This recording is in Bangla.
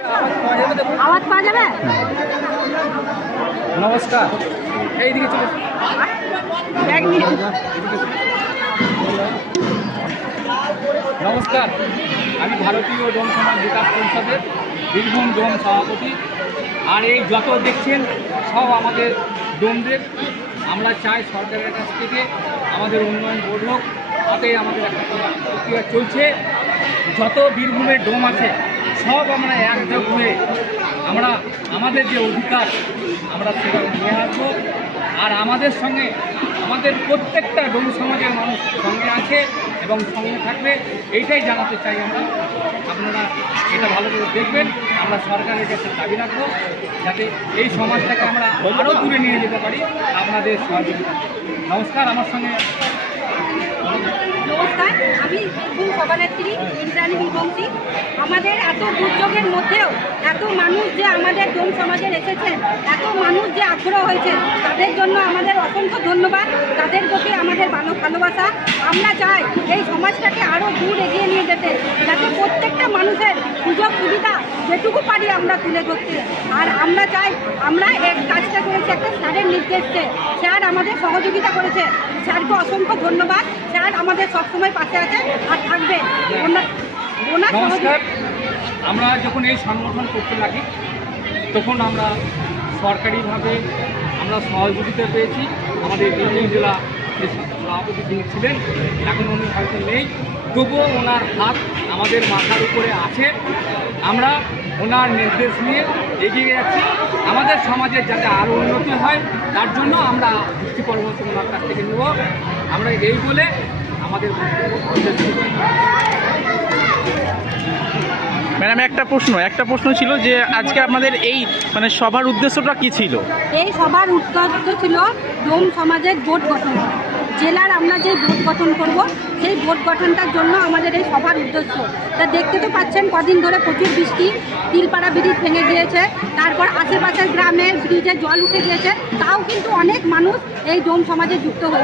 আওয়াজ পাওয়া যাবে? নমস্কার। এইদিকে চলে নমস্কার। আমি ভারতীয় ডোম সমাজ বিকাশ পরিষদের বীরভূম ডোম সভাপতি। আর এই যত দেখছেন সব আমাদের ডোমদের আমরা চাই সরকারের কাছ থেকে আমাদের উন্নয়ন বোর্ড হোক তাতে আমাদের একটা প্রক্রিয়া চলছে। যত বীরভূমের ডোম আছে সব আমরা একযোগ হয়ে আমরা আমাদের যে অধিকার, আমরা সেটা নিয়ে আসব। আর আমাদের সঙ্গে আমাদের প্রত্যেকটা ডোম সমাজের মানুষ সঙ্গে আছে এবং সঙ্গে থাকবে, এইটাই জানাতে চাই আমরা। আপনারা এটা ভালো করে দেখবেন। আমরা সরকারের কাছে দাবি রাখব যাতে এই সমাজটাকে আমরা আরও দূরে নিয়ে যেতে পারি। আপনাদের সহযোগিতা। নমস্কার, আমার সঙ্গে সভানেত্রী ইন্দ্রাণী বিবংশী আমাদের এত দুর্যোগের মধ্যেও এত মানুষ যে আমাদের জন সমাজে এসেছেন, এত মানুষ যে আগ্রহ হয়েছে তাদের জন্য আমাদের অসংখ্য ধন্যবাদ। তাদের প্রতি আমাদের ভালো ভালোবাসা। আমরা চাই এই সমাজটাকে আরও দূর এগিয়ে নিয়ে যেতে যাতে। প্রত্যেকটা মানুষের সুযোগ সুবিধা যেটুকু পারি আমরা তুলে ধরতে। আর আমরা চাই, আমরা এক কাজটা করেছি একটা স্যারের নির্দেশে। স্যার আমাদের সহযোগিতা করেছে। স্যারকে অসংখ্য ধন্যবাদ। স্যার আমাদের সবসময় পাশে আছে আর থাকবে। আমরা যখন এই সংগঠন করতে লাগি, তখন আমরা সরকারিভাবে আমরা সহযোগিতা পেয়েছি। আমাদের জেলা সভাপতি যিনি ছিলেন এখন উনি হয়তো নেই। তবুও ওনার হাত আমাদের মাথার উপরে আছে। আমরা ওনার নির্দেশ নিয়ে এগিয়ে যাচ্ছি। আমাদের সমাজের যাতে আরও উন্নতি হয় তার জন্য আমরা দৃষ্টি পরামর্শ ওনার কাছ থেকে নেব। আমরা এই বলে আমাদের। ম্যাডাম একটা প্রশ্ন একটা প্রশ্ন ছিল যে আজকে আপনাদের এই মানে সবার উদ্দেশ্যটা কি ছিল? এই সবার উদ্দেশ্য ছিল ডোম সমাজের বোর্ড গঠন করা। জেলার আমরা যে ভোট গঠন করব, সেই ভোট গঠনটার জন্য আমাদের এই সভার উদ্দেশ্য। তা দেখতে তো পাচ্ছেন, কদিন ধরে প্রচুর বৃষ্টি, তিলপাড়া ব্রিজ ভেঙে গিয়েছে, তারপর আশেপাশের গ্রামে ব্রিজে জল উঠে গিয়েছে, তাও কিন্তু অনেক মানুষ এই জম সমাজে যুক্ত হয়েছে।